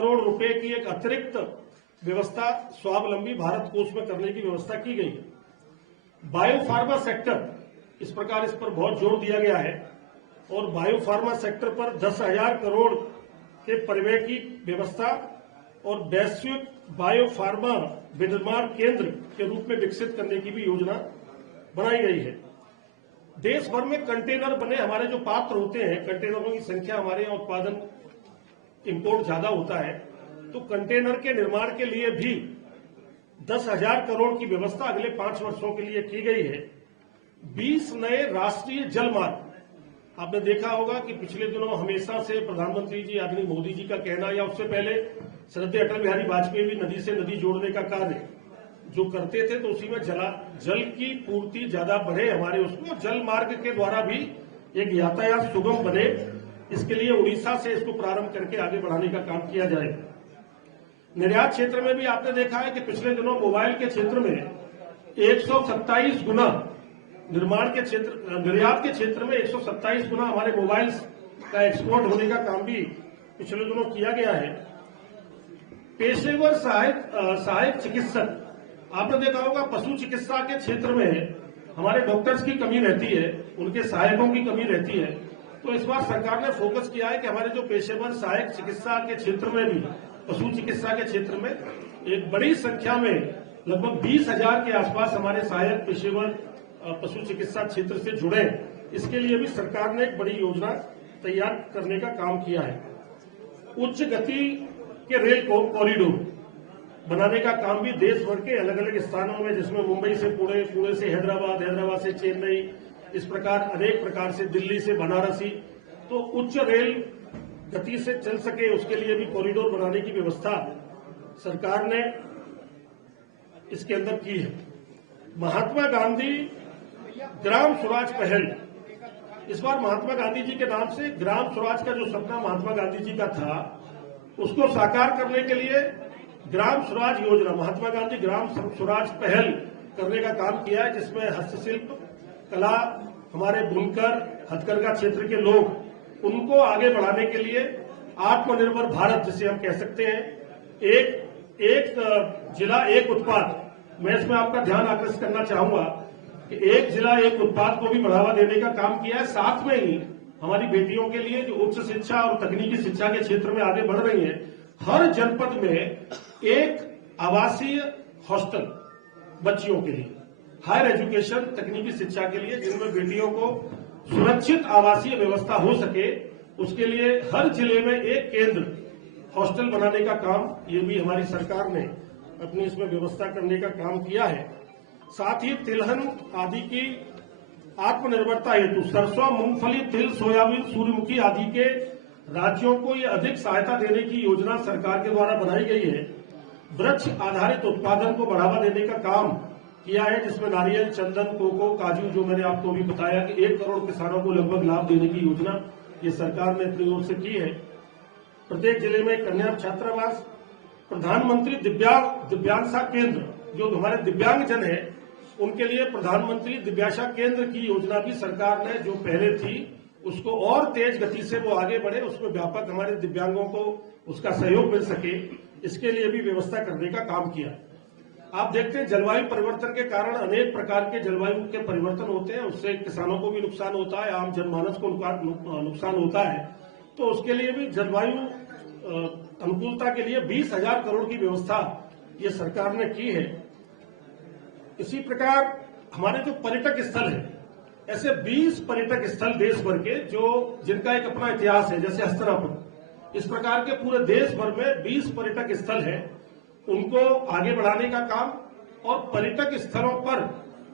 करोड़ रुपए की एक अतिरिक्त व्यवस्था स्वावलंबी भारत कोष में करने की व्यवस्था की गई है। बायोफार्मा सेक्टर, इस प्रकार इस पर बहुत जोर दिया गया है और बायोफार्मा सेक्टर पर 10,000 करोड़ के परिव्यय की व्यवस्था और वैश्विक बायोफार्मा विनिर्माण केंद्र के रूप में विकसित करने की भी योजना बनाई गई है। देश भर में कंटेनर बने, हमारे जो पात्र होते हैं, कंटेनरों की संख्या, हमारे यहाँ उत्पादन इंपोर्ट ज्यादा होता है, तो कंटेनर के निर्माण के लिए भी 10,000 करोड़ की व्यवस्था अगले 5 वर्षों के लिए की गई है। 20 नए राष्ट्रीय जल मार्ग, आपने देखा होगा कि पिछले दिनों हमेशा से प्रधानमंत्री जी आदरणीय मोदी जी का कहना, या उससे पहले श्रद्धेय अटल बिहारी वाजपेयी भी नदी से नदी जोड़ने का कार्य जो करते थे, तो उसी में जल की पूर्ति ज्यादा बढ़े हमारे उसमें, जल मार्ग के द्वारा भी एक यातायात सुगम बने, इसके लिए उड़ीसा से इसको प्रारंभ करके आगे बढ़ाने का काम किया जाए। निर्यात क्षेत्र में भी आपने देखा है कि पिछले दिनों मोबाइल के क्षेत्र में 127 गुना, निर्माण के क्षेत्र, निर्यात के क्षेत्र में 127 गुना हमारे मोबाइल का एक्सपोर्ट होने का काम भी पिछले दिनों किया गया है। पेशेवर सहायक चिकित्सक, आपने देखा होगा पशु चिकित्सा के क्षेत्र में हमारे डॉक्टर्स की कमी रहती है, उनके सहायकों की कमी रहती है, तो इस बार सरकार ने फोकस किया है कि हमारे जो पेशेवर सहायक चिकित्सा के क्षेत्र में भी, पशु चिकित्सा के क्षेत्र में एक बड़ी संख्या में लगभग 20,000 के आसपास हमारे सहायक पेशेवर पशु चिकित्सा क्षेत्र से जुड़े। इसके लिए भी सरकार ने एक बड़ी योजना तैयार करने का काम किया है। उच्च गति के रेल कॉरिडोर बनाने का काम भी देश भर के अलग अलग स्थानों में, जिसमें मुंबई से पुणे, पुणे से हैदराबाद, हैदराबाद से चेन्नई, इस प्रकार अनेक प्रकार से दिल्ली से बनारसी, तो उच्च रेल गति से चल सके उसके लिए भी कॉरिडोर बनाने की व्यवस्था सरकार ने इसके अंदर की है। महात्मा गांधी ग्राम स्वराज पहल, इस बार महात्मा गांधी जी के नाम से ग्राम स्वराज का जो सपना महात्मा गांधी जी का था, उसको साकार करने के लिए ग्राम स्वराज योजना, महात्मा गांधी ग्राम स्वराज पहल करने का काम किया है, जिसमें हस्तशिल्प कला, हमारे बुनकर, हथकरघा क्षेत्र के लोग, उनको आगे बढ़ाने के लिए आत्मनिर्भर भारत जिसे हम कह सकते हैं, एक जिला एक उत्पाद, मैं इसमें आपका ध्यान आकर्षित करना चाहूंगा कि एक जिला एक उत्पाद को भी बढ़ावा देने का काम किया है। साथ में ही हमारी बेटियों के लिए जो उच्च शिक्षा और तकनीकी शिक्षा के क्षेत्र में आगे बढ़ रही है, हर जनपद में एक आवासीय हॉस्टल बच्चियों के लिए, हायर एजुकेशन तकनीकी शिक्षा के लिए, जिनमें बेटियों को सुरक्षित आवासीय व्यवस्था हो सके, उसके लिए हर जिले में एक केंद्र हॉस्टल बनाने का काम, ये भी हमारी सरकार ने अपनी इसमें व्यवस्था करने का काम किया है। साथ ही तिलहन आदि की आत्मनिर्भरता हेतु सरसों, मूंगफली, तिल, सोयाबीन, सूर्यमुखी आदि के राज्यों को ये अधिक सहायता देने की योजना सरकार के द्वारा बनाई गई है। वृक्ष आधारित उत्पादन को बढ़ावा देने का काम किया है, जिसमें नारियल, चंदन, कोको, काजू, जो मैंने आपको भी बताया कि 1 करोड़ किसानों को लगभग लाभ देने की योजना ये सरकार ने अपनी ओर से की है। प्रत्येक जिले में कन्या छात्रावास, प्रधानमंत्री दिव्यांगता केंद्र, जो हमारे दिव्यांग जन है उनके लिए प्रधानमंत्री दिव्याशा केंद्र की योजना भी सरकार ने जो पहले थी उसको और तेज गति से वो आगे बढ़े, उसमें व्यापक हमारे दिव्यांगों को उसका सहयोग मिल सके, इसके लिए भी व्यवस्था करने का काम किया। आप देखते हैं जलवायु परिवर्तन के कारण अनेक प्रकार के जलवायु के परिवर्तन होते हैं, उससे किसानों को भी नुकसान होता है, आम जनमानस को नुकसान होता है, तो उसके लिए भी जलवायु अनुकूलता के लिए 20,000 करोड़ की व्यवस्था ये सरकार ने की है। इसी प्रकार हमारे जो पर्यटक स्थल है, ऐसे 20 पर्यटक स्थल देश भर के जिनका एक अपना इतिहास है, जैसे हस्तिनापुर, इस प्रकार के पूरे देश भर में 20 पर्यटक स्थल है, उनको आगे बढ़ाने का काम, और पर्यटक स्थलों पर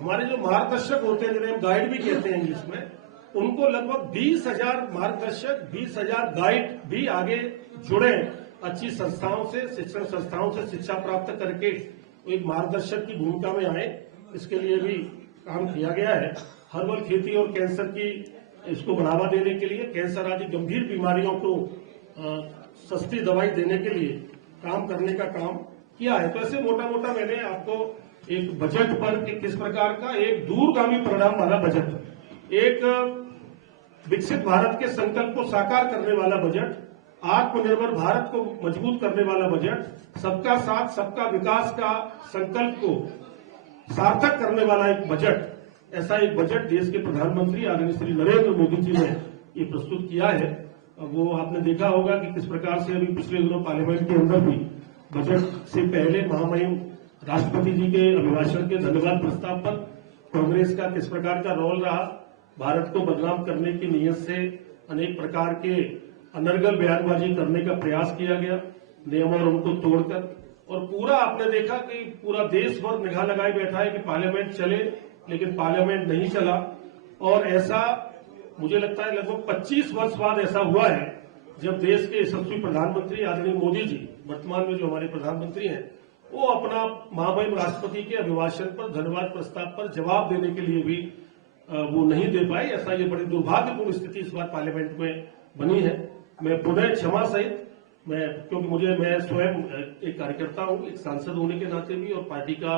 हमारे जो मार्गदर्शक होते हैं, जिन्हें हम गाइड भी कहते हैं इंग्लिश में, उनको लगभग 20,000 मार्गदर्शक, 20,000 गाइड भी आगे जुड़े, अच्छी संस्थाओं से, शिक्षण संस्थाओं से शिक्षा प्राप्त करके एक मार्गदर्शक की भूमिका में आए, इसके लिए भी काम किया गया है। हर्बल खेती और कैंसर की इसको बढ़ावा देने के लिए, कैंसर आदि गंभीर बीमारियों को सस्ती दवाई देने के लिए काम करने का काम किया है। तो ऐसे मोटा मोटा मैंने आपको एक बजट पर कि किस प्रकार का एक दूरगामी परिणाम वाला बजट, एक विकसित भारत के संकल्प को साकार करने वाला बजट आत्मनिर्भर भारत को मजबूत करने वाला बजट, सबका साथ सबका विकास का संकल्प को सार्थक करने वाला एक बजट, ऐसा एक बजट देश के प्रधानमंत्री आदरणीय श्री नरेंद्र मोदी जी ने ये प्रस्तुत किया है। वो आपने देखा होगा कि किस प्रकार से अभी पिछले दिनों पार्लियामेंट के अंदर भी बजट से पहले महामहिम राष्ट्रपति जी के अभिभाषण के धन्यवाद प्रस्ताव पर कांग्रेस का किस प्रकार का रोल रहा, भारत को बदनाम करने की नीयत से अनेक प्रकार के अनर्गल बयानबाजी करने का प्रयास किया गया, नियम और उनको तोड़कर। और पूरा आपने देखा कि पूरा देश भर निगाह लगाए बैठा है कि पार्लियामेंट चले, लेकिन पार्लियामेंट नहीं चला। और ऐसा मुझे लगता है लगभग 25 वर्ष बाद ऐसा हुआ है जब देश के यशस्वी प्रधानमंत्री आदरणीय मोदी जी, वर्तमान में जो हमारे प्रधानमंत्री हैं, वो अपना महामहिम राष्ट्रपति के अभिभाषण पर धन्यवाद प्रस्ताव पर जवाब देने के लिए भी वो नहीं दे पाए। ऐसा ये बड़ी दुर्भाग्यपूर्ण स्थिति इस बार पार्लियामेंट में बनी है। मैं पुनः क्षमा सहित क्योंकि मैं स्वयं एक कार्यकर्ता हूं, एक सांसद होने के नाते भी और पार्टी का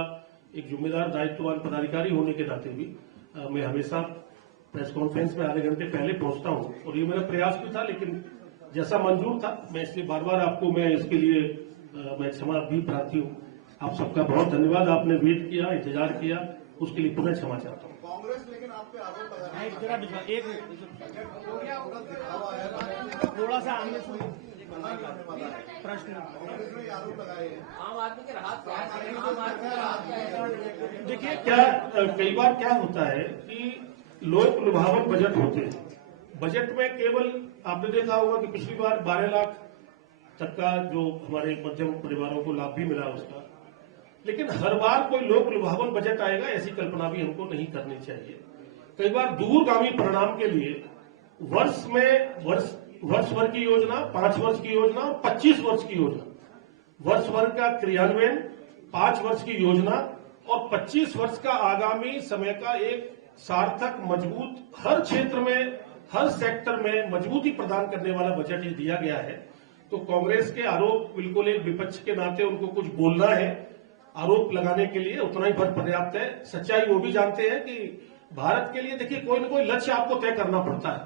एक जिम्मेदार दायित्ववान पदाधिकारी होने के नाते भी मैं हमेशा प्रेस कॉन्फ्रेंस में आधे घंटे पहले पहुंचता हूं और ये मेरा प्रयास भी था, लेकिन जैसा मंजूर था मैं इसलिए बार बार आपको मैं इसके लिए मैं क्षमा भी प्रार्थी हूं। आप सबका बहुत धन्यवाद, आपने वेट किया, इंतजार किया, उसके लिए पुनः क्षमा चाहता हूं। कांग्रेस लेकिन आप पे आरोप थोड़ा सा आगे प्रश्न आरोप लगाए आम आदमी के राहत देखिए क्या कई बार क्या होता है कि लोक लुभावन बजट होते हैं। बजट में केवल आपने देखा होगा कि पिछली बार 12 लाख तक का जो हमारे मध्यम परिवारों को लाभ भी मिला उसका, लेकिन हर बार कोई लोक लुभावन बजट आएगा ऐसी कल्पना भी हमको नहीं करनी चाहिए। कई बार दूरगामी परिणाम के लिए वर्ष भर की योजना, 5 वर्ष की योजना और 25 वर्ष की योजना, वर्ष भर का क्रियान्वयन, 5 वर्ष की योजना और 25 वर्ष का आगामी समय का एक सार्थक मजबूत, हर क्षेत्र में हर सेक्टर में मजबूती प्रदान करने वाला बजट ये दिया गया है। तो कांग्रेस के आरोप बिल्कुल एक विपक्ष के नाते उनको कुछ बोलना है, आरोप लगाने के लिए उतना ही भर पर्याप्त है। सच्चाई वो भी जानते हैं कि भारत के लिए देखिए कोई न कोई लक्ष्य आपको तय करना पड़ता है।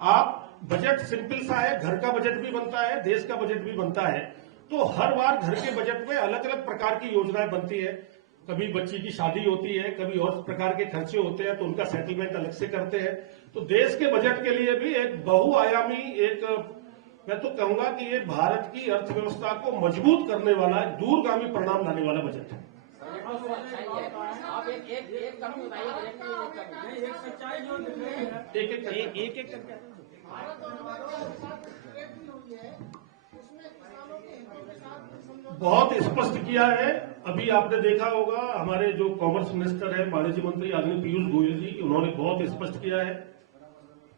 आप बजट सिंपल सा है, घर का बजट भी बनता है, देश का बजट भी बनता है, तो हर बार घर के बजट में अलग अलग प्रकार की योजनाएं बनती है। कभी बच्ची की शादी होती है, कभी और प्रकार के खर्चे होते हैं तो उनका सेटलमेंट अलग से करते हैं। तो देश के बजट के लिए भी एक बहुआयामी, एक मैं तो कहूंगा कि ये भारत की अर्थव्यवस्था को मजबूत करने वाला, दूरगामी परिणाम लाने वाला बजट है। आप एक कमी बताइए, एक सच्चाई जो एक करके बहुत स्पष्ट किया है। अभी आपने देखा होगा हमारे जो कॉमर्स मिनिस्टर है, वाणिज्य मंत्री आदरणीय पीयूष गोयल जी, उन्होंने बहुत स्पष्ट किया है,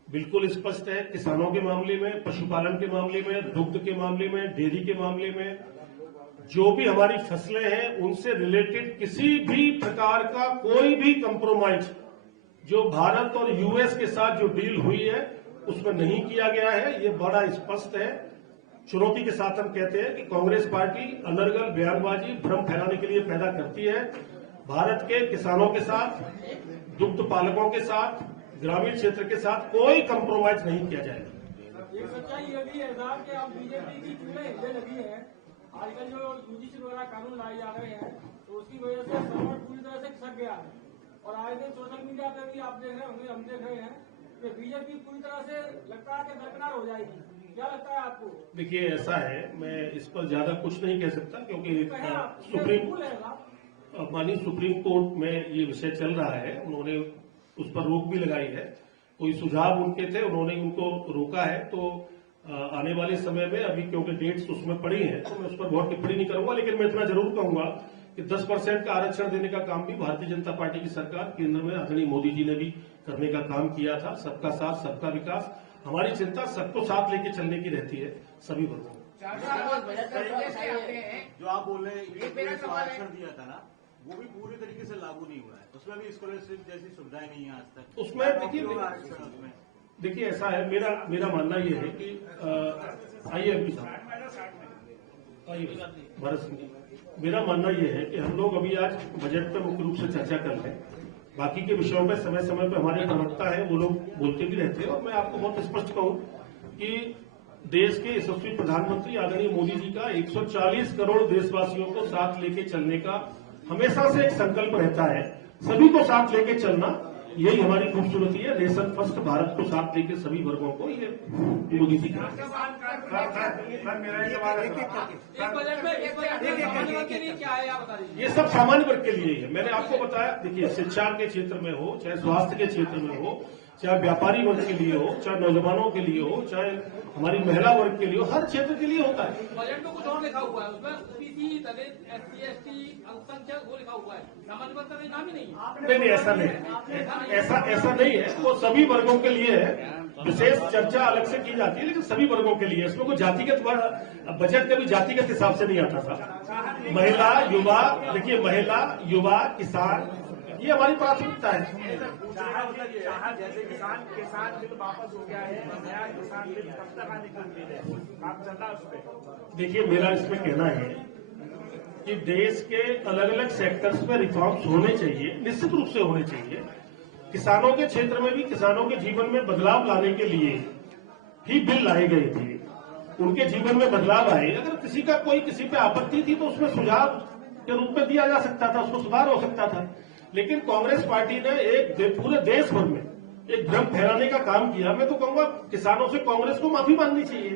बिल्कुल स्पष्ट है। किसानों के मामले में, पशुपालन के मामले में, दुग्ध के मामले में, डेयरी के मामले में, जो भी हमारी फसलें हैं उनसे रिलेटेड किसी भी प्रकार का कोई भी कंप्रोमाइज जो भारत और यूएस के साथ जो डील हुई है उसमें नहीं किया गया है। ये बड़ा स्पष्ट है। चुनौती के साथ हम कहते हैं कि कांग्रेस पार्टी अनर्गल बयानबाजी, भ्रम फैलाने के लिए पैदा करती है। भारत के किसानों के साथ, दुग्ध पालकों के साथ, ग्रामीण क्षेत्र के साथ कोई कंप्रोमाइज नहीं किया जाएगा। ये सच्चाई ये भी है साहब कि अब बीजेपी की चूल्हे हिलने लगी है। आजकल जो यूजीसी वगैरह कानून लाए जा रहे हैं तो उसकी वजह से सर्वर पूरी तरह से खसक गया है। और आज दिन सोशल मीडिया पे भी आप देख रहे होंगे, हम देख रहे हैं कि बीजेपी पूरी तरह से लगता है कि दरकिनार हो जाएगी। क्या लगता है आपको? देखिए ऐसा है, मैं इस पर ज्यादा कुछ नहीं कह सकता क्योंकि माननीय सुप्रीम कोर्ट में ये विषय चल रहा है। उन्होंने उस पर रोक भी लगाई है। कोई सुझाव उनके थे, उन्होंने उनको रोका है। तो आने वाले समय में अभी क्योंकि डेट्स उसमें पड़ी हैं तो मैं उस पर बहुत टिप्पणी नहीं करूंगा, लेकिन मैं इतना जरूर कहूंगा कि 10% का आरक्षण देने का काम भी भारतीय जनता पार्टी की सरकार केंद्र में आदरणीय मोदी जी ने भी करने का काम किया था। सबका साथ सबका विकास, हमारी चिंता सबको साथ लेके चलने की रहती है, सभी वर्गों को। जो आप बोल रहे हैं आरक्षण दिया था ना, वो भी पूरी तरीके से लागू नहीं हुआ है। उसमें भी स्कॉलरशिप जैसी सुविधाएं नहीं है आज तक। उसमें देखिए ऐसा है, मेरा मानना ये है कि आइए भरत सिंह जी, मेरा मानना ये है कि हम लोग अभी आज बजट पर मुख्य रूप से चर्चा कर रहे हैं। बाकी के विषयों पर समय समय पर हमारे प्रवक्ता है वो लोग बोलते भी रहते हैं। और मैं आपको बहुत स्पष्ट कहूं कि देश के यशस्वी प्रधानमंत्री आदरणीय मोदी जी का 140 करोड़ देशवासियों को साथ लेके चलने का हमेशा से एक संकल्प रहता है। सभी को साथ लेके चलना, यही हमारी खूबसूरती है। नेशन फर्स्ट, भारत को साथ लेके सभी वर्गों को, ये मोदी जी का। ये सब सामान्य वर्ग के लिए ही है। मैंने आपको बताया, देखिए शिक्षा के क्षेत्र में हो, चाहे स्वास्थ्य के क्षेत्र में हो, चाहे व्यापारी वर्ग के लिए हो, चाहे नौजवानों के लिए हो, चाहे हमारी महिला वर्ग के लिए हो, हर क्षेत्र के लिए होता है। बजट में कुछ और लिखा हुआ है, उसमें ओबीसी, दलित, एससी, एसटी, अल्पसंख्यक वो लिखा हुआ है, सामान्य वर्ग का नाम ही नहीं है। नहीं, ऐसा नहीं, ऐसा नहीं है। वो सभी वर्गों के लिए है। विशेष चर्चा अलग से की जाती है, लेकिन सभी वर्गों के लिए। इसमें कोई जातिगत बजट कभी जातिगत हिसाब से नहीं आता था। महिला, युवा, देखिए महिला, युवा, किसान, ये हमारी प्राथमिकता है। जैसे किसान बिल वापस हो गया है, नया किसान बिल कब तक आने का उम्मीद है? काम चल रहा है उस पर? देखिए मेरा इसमें कहना है कि देश के अलग अलग सेक्टर्स में रिफॉर्म्स होने चाहिए, निश्चित रूप से होने चाहिए। किसानों के क्षेत्र में भी किसानों के जीवन में बदलाव लाने के लिए ही बिल लाए गए थे। उनके जीवन में बदलाव आए। अगर किसी का कोई किसी पे आपत्ति थी तो उसमें सुझाव के रूप में दिया जा सकता था, उसको सुधार हो सकता था। लेकिन कांग्रेस पार्टी ने एक पूरे देश भर में एक भ्रम फैलाने का काम किया। मैं तो कहूंगा किसानों से कांग्रेस को माफी मांगनी चाहिए।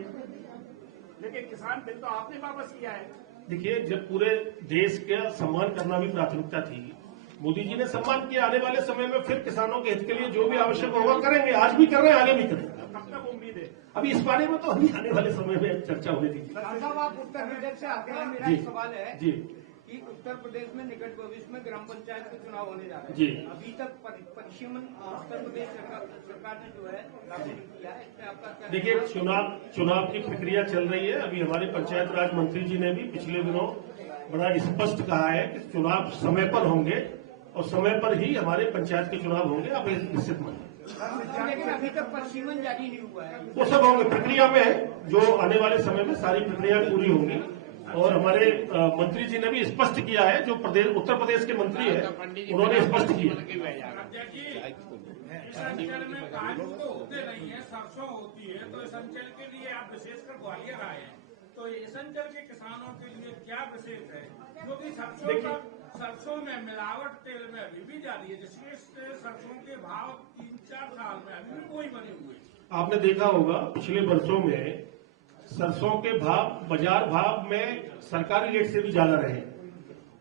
लेकिन किसान बिल तो आपने वापस किया है। देखिए, जब पूरे देश का सम्मान करना भी प्राथमिकता थी, मोदी जी ने सम्मान किया। आने वाले समय में फिर किसानों के हित के लिए जो भी आवश्यक होगा करेंगे। आज भी कर रहे हैं, आगे भी करेंगे। कब तक उम्मीद है? अभी इस बारे में तो अभी आने वाले समय में चर्चा होने दीजिए। आप उत्तर प्रदेश से आते हैं, मेरा जी। एक सवाल है जी कि उत्तर प्रदेश में निकट भविष्य में ग्राम पंचायत के चुनाव होने जा रहे हैं। जी। अभी तक परिसीमन उत्तर प्रदेश सरकार ने जो है लागू नहीं किया है, इसमें आपका क्या? देखिए, चुनाव की प्रक्रिया चल रही है। अभी हमारे पंचायत राज मंत्री जी ने भी पिछले दिनों बड़ा स्पष्ट कहा है कि चुनाव समय पर होंगे और समय पर ही हमारे पंचायत के चुनाव होंगे। आप निश्चित मानिए। लेकिन अभी तक परिसीमन जारी नहीं हुआ है। वो सब होंगे, प्रक्रिया में है। जो आने वाले समय में सारी प्रक्रिया पूरी होंगी। और हमारे मंत्री जी ने भी स्पष्ट किया है, जो उत्तर प्रदेश के मंत्री है उन्होंने स्पष्ट किया। इस अंचल में काजू तो होते नहीं है, सरसों होती है, तो इस अंचल के लिए आप विशेषकर ग्वालियर आए हैं, तो इस अंचल के किसानों के लिए क्या विशेष है? क्योंकि सरसों में मिलावट तेल में अभी भी जारी है, जिसके सरसों के भाव 3-4 साल में अभी भी वही बने हुए। आपने देखा होगा पिछले वर्षों में सरसों के भाव बाजार भाव में सरकारी रेट से भी ज्यादा रहे।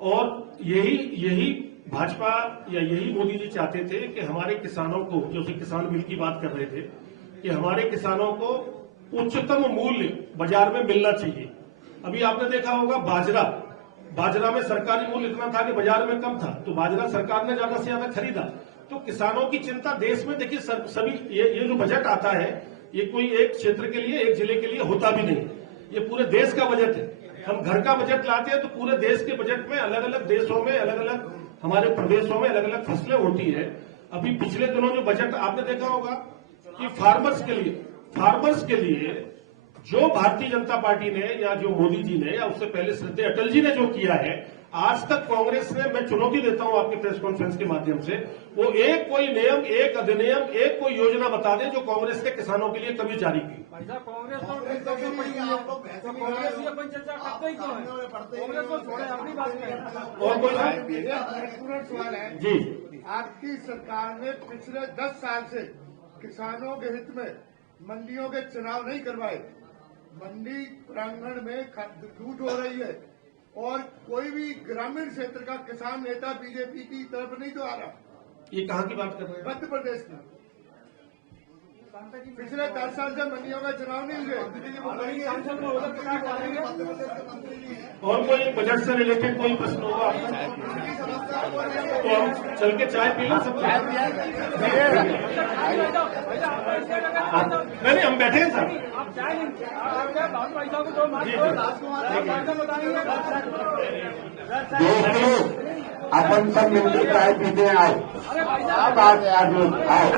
और यही भाजपा या यही मोदी जी चाहते थे कि हमारे किसानों को, जो किसान बिल की बात कर रहे थे, कि हमारे किसानों को उच्चतम मूल्य बाजार में मिलना चाहिए। अभी आपने देखा होगा बाजरा में सरकारी मूल्य इतना था कि बाजार में कम था, तो बाजरा सरकार ने ज्यादा से ज्यादा खरीदा। तो किसानों की चिंता देश में, देखिए सभी ये जो बजट आता है, ये कोई एक क्षेत्र के लिए, एक जिले के लिए होता भी नहीं। ये पूरे देश का बजट है। हम घर का बजट लाते हैं तो पूरे देश के बजट में अलग अलग देशों में, अलग अलग हमारे प्रदेशों में अलग अलग फसलें होती है। अभी पिछले दिनों जो बजट आपने देखा होगा कि फार्मर्स के लिए जो भारतीय जनता पार्टी ने या जो मोदी जी ने या उससे पहले श्रद्धेय अटल जी ने जो किया है, आज तक कांग्रेस ने, मैं चुनौती देता हूं आपके प्रेस कॉन्फ्रेंस के माध्यम से, वो एक कोई नियम, एक अधिनियम, एक कोई योजना बता दें जो कांग्रेस ने किसानों के लिए कभी जारी की। कांग्रेस तो कांग्रेस की अपन चर्चा करते ही क्यों है? कांग्रेस को छोड़े, अपनी बात करें। और कोई महत्वपूर्ण सवाल है जी, आपकी सरकार ने पिछले 10 साल से किसानों के हित में मंडियों के चुनाव नहीं करवाए। मंडी प्रांगण में लूट हो रही है और कोई भी ग्रामीण क्षेत्र का किसान नेता बीजेपी की तरफ नहीं तो आ रहा। ये कहाँ की बात कर रहे हैं? मध्य प्रदेश में पिछले 10 साल से मंडियों का चुनाव नहीं हुए। और कोई बजट से रिलेटेड कोई प्रश्न होगा तो हम चल के चाय पी लें सब। नहीं, हम बैठे हैं सर। अपन सब मिलकर चाय पीते हैं। आओ, आप आ गए, आप लोग आओ।